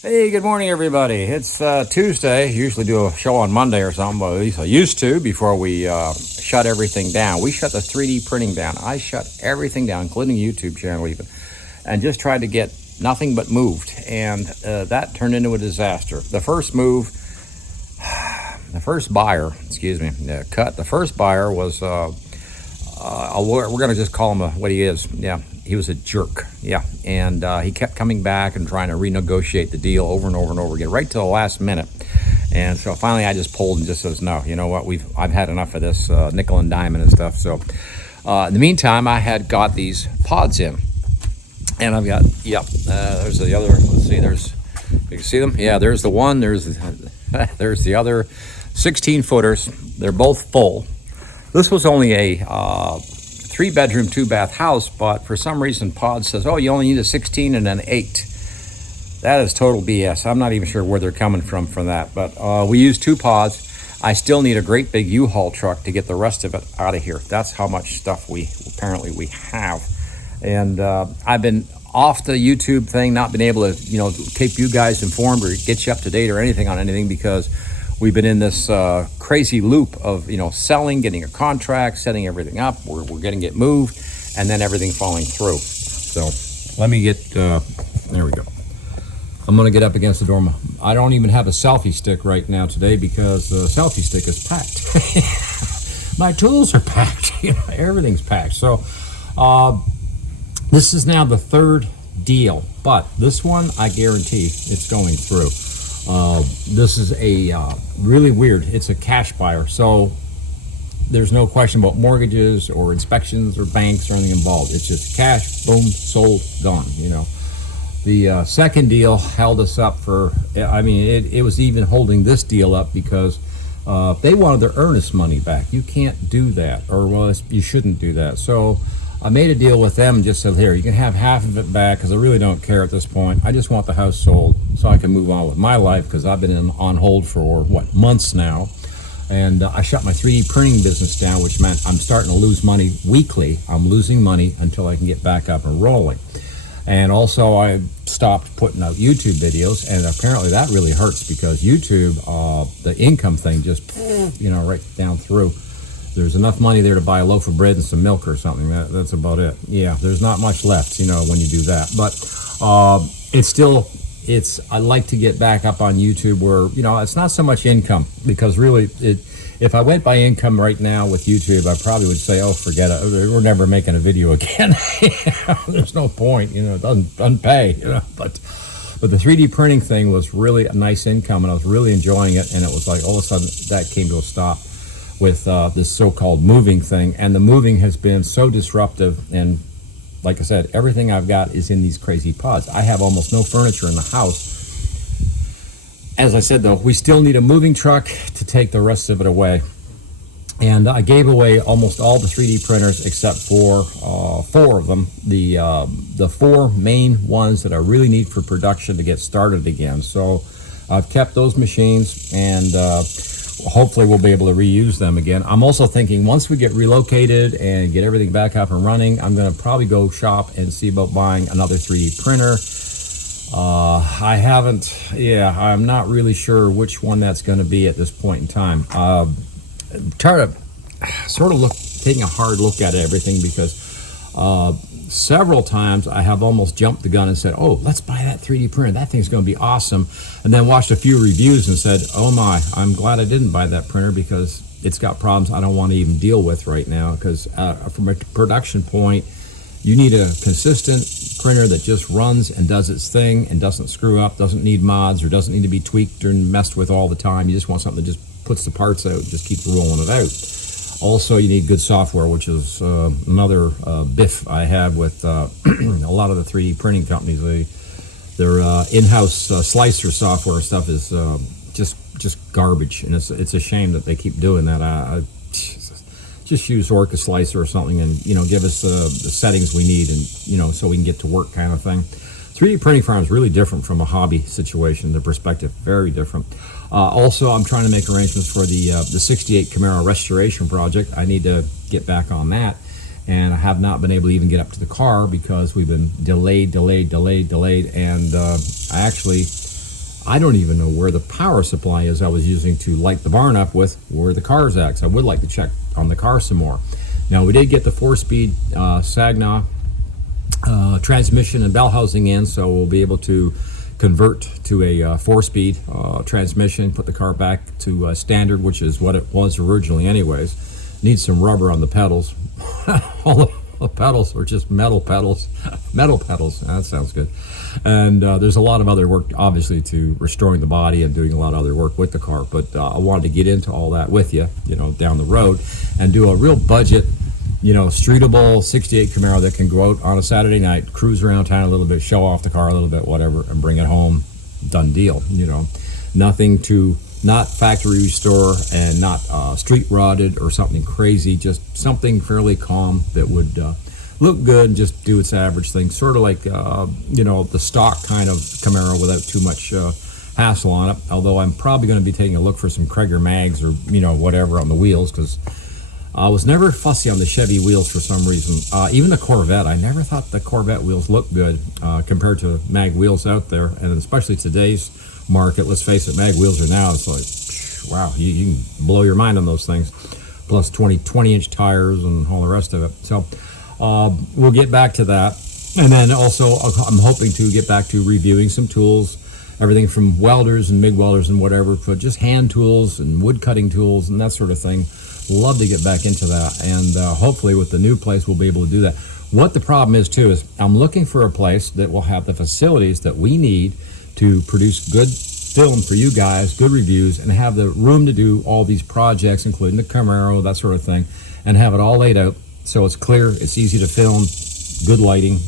Hey, good morning, everybody. It's Tuesday. Usually do a show on Monday or something, but at least I used to before we shut everything down. We shut the 3D printing down. I shut everything down, including YouTube channel even, and just tried to get nothing but moved. And that turned into a disaster. The first move, the first buyer, the first buyer was, we're going to just call him what he is. Yeah, he was a jerk. Yeah, and he kept coming back and trying to renegotiate the deal over and over and over again, right till the last minute. And so finally, I just pulled and just says, "No, you know what? I've had enough of this nickel and diamond and stuff." So in the meantime, I had got these pods in, and I've got there's the other. Let's see, you can see them. Yeah, there's the one. There's the other 16 footers. They're both full. This was only a 3-bedroom, 2-bath house, but for some reason Pod says, oh, you only need a 16 and an 8. That is total BS. I'm not even sure where they're coming from for that, but we use 2 pods. I still need a great big U-Haul truck to get the rest of it out of here. That's how much stuff we have. And I've been off the YouTube thing, not been able to, keep you guys informed or get you up to date or anything on anything because we've been in this crazy loop of, selling, getting a contract, setting everything up. We're getting it moved, and then everything falling through. So let me get, there we go. I'm going to get up against the door. I don't even have a selfie stick right now today because the selfie stick is packed. My tools are packed. Everything's packed. So this is now the 3rd deal, but this one, I guarantee it's going through. This is a really weird, it's a cash buyer, so there's no question about mortgages or inspections or banks or anything involved. It's just cash, boom, sold, gone. The second deal held us up for, it was even holding this deal up because they wanted their earnest money back. You can't do that, or you shouldn't do that. So I made a deal with them and just said, here, you can have half of it back because I really don't care at this point. I just want the house sold so I can move on with my life because I've been on hold for, months now. And I shut my 3D printing business down, which meant I'm starting to lose money weekly. I'm losing money until I can get back up and rolling. And also I stopped putting out YouTube videos, and apparently that really hurts because YouTube, the income thing just, right down through. There's enough money there to buy a loaf of bread and some milk or something. That's about it. Yeah, there's not much left, when you do that. But I'd like to get back up on YouTube where, it's not so much income because really, if I went by income right now with YouTube, I probably would say, oh, forget it. We're never making a video again. There's no point, it doesn't pay, But the 3D printing thing was really a nice income, and I was really enjoying it. And it was like all of a sudden that came to a stop with this so-called moving thing, and the moving has been so disruptive. And like I said, everything I've got is in these crazy pods. I have almost no furniture in the house. As I said, though, we still need a moving truck to take the rest of it away. And I gave away almost all the 3D printers except for 4 of them, the 4 main ones that I really need for production to get started again. So I've kept those machines, and hopefully we'll be able to reuse them again. I'm also thinking once we get relocated and get everything back up and running, I'm going to probably go shop and see about buying another 3D printer. I'm not really sure which one that's going to be at this point in time. Try to sort of taking a hard look at everything because several times I have almost jumped the gun and said, oh, let's buy that 3D printer. That thing's going to be awesome. And then watched a few reviews and said, oh my, I'm glad I didn't buy that printer because it's got problems I don't want to even deal with right now. Because from a production point, you need a consistent printer that just runs and does its thing and doesn't screw up, doesn't need mods, or doesn't need to be tweaked or messed with all the time. You just want something that just puts the parts out and just keeps rolling it out. Also, you need good software, which is another biff I have with a lot of the 3D printing companies. Their in-house slicer software stuff is just garbage, and it's a shame that they keep doing that. Just use Orca Slicer or something, and give us the settings we need, and so we can get to work, kind of thing. 3D printing farm is really different from a hobby situation. The perspective very different. Also, I'm trying to make arrangements for the 68 Camaro restoration project. I need to get back on that, and I have not been able to even get up to the car because we've been delayed, and I actually I don't even know where the power supply is I was using to light the barn up with, where the car's at. 'Cause I would like to check on the car some more. Now, we did get the 4-speed Sagna transmission and bell housing in, so we'll be able to convert to a 4-speed transmission, put the car back to standard, which is what it was originally anyways. Needs some rubber on the pedals. All the pedals are just metal pedals. Metal pedals, that sounds good. And there's a lot of other work, obviously, to restoring the body and doing a lot of other work with the car. But I wanted to get into all that with you, down the road, and do a real budget, streetable 68 Camaro that can go out on a Saturday night, cruise around town a little bit, show off the car a little bit, whatever, and bring it home. Done deal. Nothing to not factory restore and not street rotted or something crazy. Just something fairly calm that would look good and just do its average thing, sort of like the stock kind of Camaro without too much hassle on it. Although I'm probably going to be taking a look for some Krieger mags or whatever on the wheels, because I was never fussy on the Chevy wheels for some reason. Even the Corvette, I never thought the Corvette wheels looked good compared to mag wheels out there, and especially today's market. Let's face it, mag wheels are now, it's like, wow, you can blow your mind on those things. Plus 20-inch tires and all the rest of it. So we'll get back to that. And then also I'm hoping to get back to reviewing some tools, everything from welders and MIG welders and whatever, but just hand tools and wood cutting tools and that sort of thing. Love to get back into that, and hopefully with the new place we'll be able to do that. What the problem is too is I'm looking for a place that will have the facilities that we need to produce good film for you guys, good reviews, and have the room to do all these projects, including the Camaro, that sort of thing, and have it all laid out so it's clear, it's easy to film, good lighting,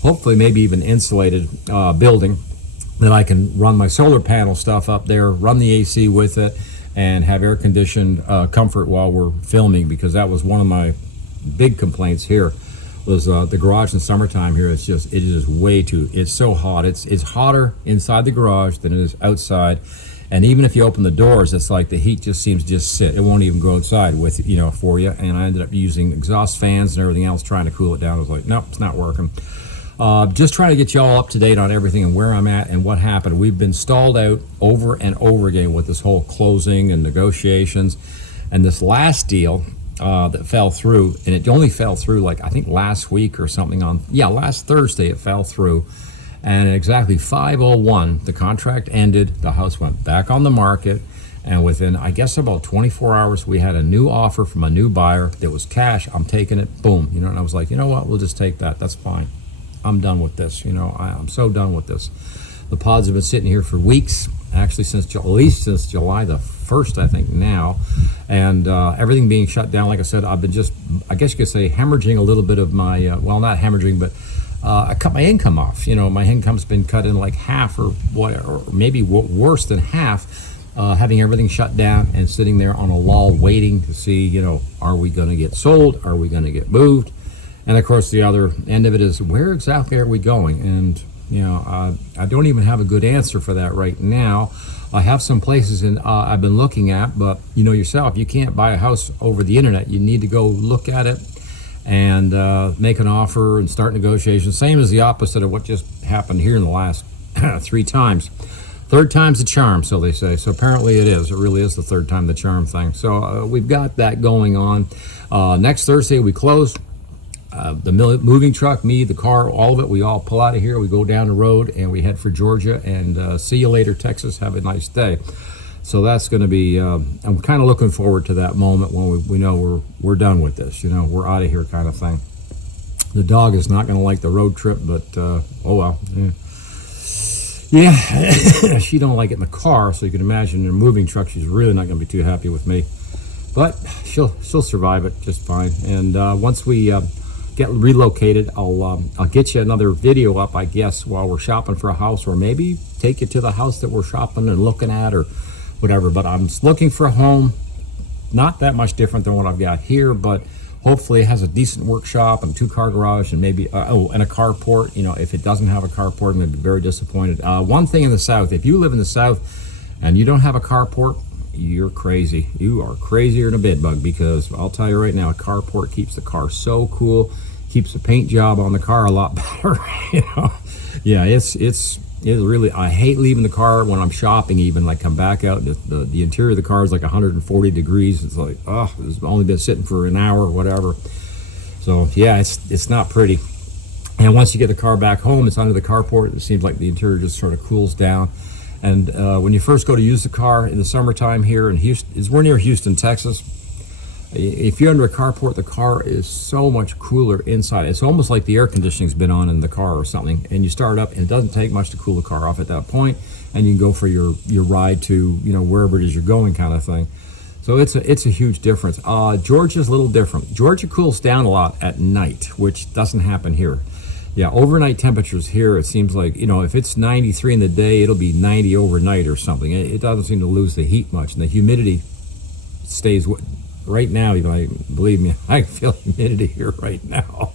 hopefully maybe even insulated building that I can run my solar panel stuff up there, run the AC with it, and have air-conditioned comfort while we're filming, because that was one of my big complaints here, was the garage in summertime here. It is way too, it's so hot. It's hotter inside the garage than it is outside. And even if you open the doors, it's like the heat just seems to just sit. It won't even go outside with, for you. And I ended up using exhaust fans and everything else trying to cool it down. I was like, nope, it's not working. Just trying to get you all up to date on everything and where I'm at and what happened. We've been stalled out over and over again with this whole closing and negotiations. And this last deal that fell through, and it only fell through like, I think last week or something last Thursday it fell through. And at exactly 5:01, the contract ended, the house went back on the market, and within, I guess, about 24 hours, we had a new offer from a new buyer that was cash. I'm taking it, boom. And I was like, you know what, we'll just take that, that's fine. I'm done with this, I'm so done with this. The pods have been sitting here for weeks, actually at least since July the 1st, I think now, and everything being shut down. Like I said, I've been just, I guess you could say, hemorrhaging a little bit of my, well, not hemorrhaging, but I cut my income off. My income's been cut in like half, or maybe worse than half, having everything shut down and sitting there on a lull waiting to see, are we going to get sold? Are we going to get moved? And of course, the other end of it is, where exactly are we going? And I don't even have a good answer for that right now. I have some places I've been looking at, but yourself, you can't buy a house over the internet. You need to go look at it and make an offer and start negotiations. Same as the opposite of what just happened here in the last 3 times. Third time's the charm, so they say. So apparently it is. It really is the third time the charm thing. So we've got that going on. Next Thursday we close. The moving truck, me, the car, all of it, we all pull out of here. We go down the road and we head for Georgia, and see you later, Texas. Have a nice day. So that's going to be, I'm kind of looking forward to that moment when we know we're done with this, we're out of here kind of thing. The dog is not going to like the road trip, but oh well. Yeah, she don't like it in the car, so you can imagine in a moving truck, she's really not going to be too happy with me. But she'll survive it just fine. And once we get relocated, I'll get you another video up, I guess, while we're shopping for a house, or maybe take you to the house that we're shopping and looking at, or whatever. But I'm looking for a home, not that much different than what I've got here, but hopefully it has a decent workshop and 2-car garage, and maybe and a carport. If it doesn't have a carport, I'm going to be very disappointed. One thing in the South, if you live in the South and you don't have a carport, you're crazy. You are crazier than a bed bug, because I'll tell you right now, a carport keeps the car so cool, keeps the paint job on the car a lot better. Yeah, it's It really, I hate leaving the car when I'm shopping even, like come back out, the interior of the car is like 140 degrees. It's like, oh, it's only been sitting for an hour or whatever. So yeah, it's not pretty. And once you get the car back home, it's under the carport. It seems like the interior just sort of cools down. And when you first go to use the car in the summertime here in Houston, we're near Houston, Texas. If you're under a carport, the car is so much cooler inside. It's almost like the air conditioning's been on in the car or something. And you start up, and it doesn't take much to cool the car off at that point, and you can go for your ride to, you know, wherever it is you're going, kind of thing. So it's a huge difference. Georgia's a little different. Georgia cools down a lot at night, which doesn't happen here. Yeah, overnight temperatures here, it seems like, you know, if it's 93 in the day, it'll be 90 overnight or something. It doesn't seem to lose the heat much, and the humidity stays. Right now, believe me, I feel humidity here right now,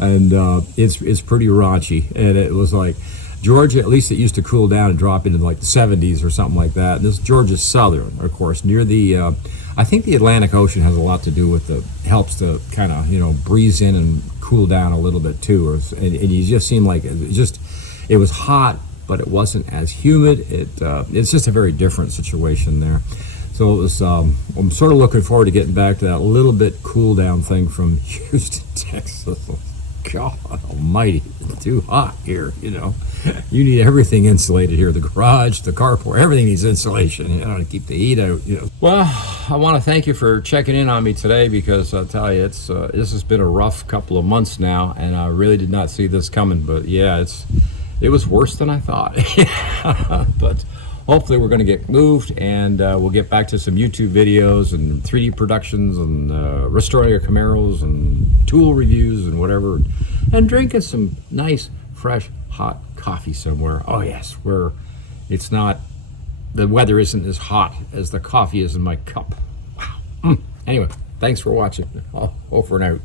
and it's pretty raunchy. And it was like Georgia, at least it used to cool down and drop into like the 70s or something like that. And this Georgia's southern, of course, near the. I think the Atlantic Ocean has a lot to do with helps to kind of, you know, breeze in and cool down a little bit too. And you just seem like it was hot, but it wasn't as humid. It's just a very different situation there. So it was, I'm sort of looking forward to getting back to that little bit cool down thing from Houston, Texas. God almighty, it's too hot here, you know. You need everything insulated here. The garage, the carport, everything needs insulation, you know, to keep the heat out, you know. Well, I want to thank you for checking in on me today, because I'll tell you, this has been a rough couple of months now, and I really did not see this coming. But yeah, it was worse than I thought. But hopefully we're going to get moved, and we'll get back to some YouTube videos and 3D productions and restoring our Camaros and tool reviews and whatever, and drinking some nice, fresh, hot coffee somewhere. Oh yes, where it's not, the weather isn't as hot as the coffee is in my cup. Wow. Anyway, thanks for watching. Over and out.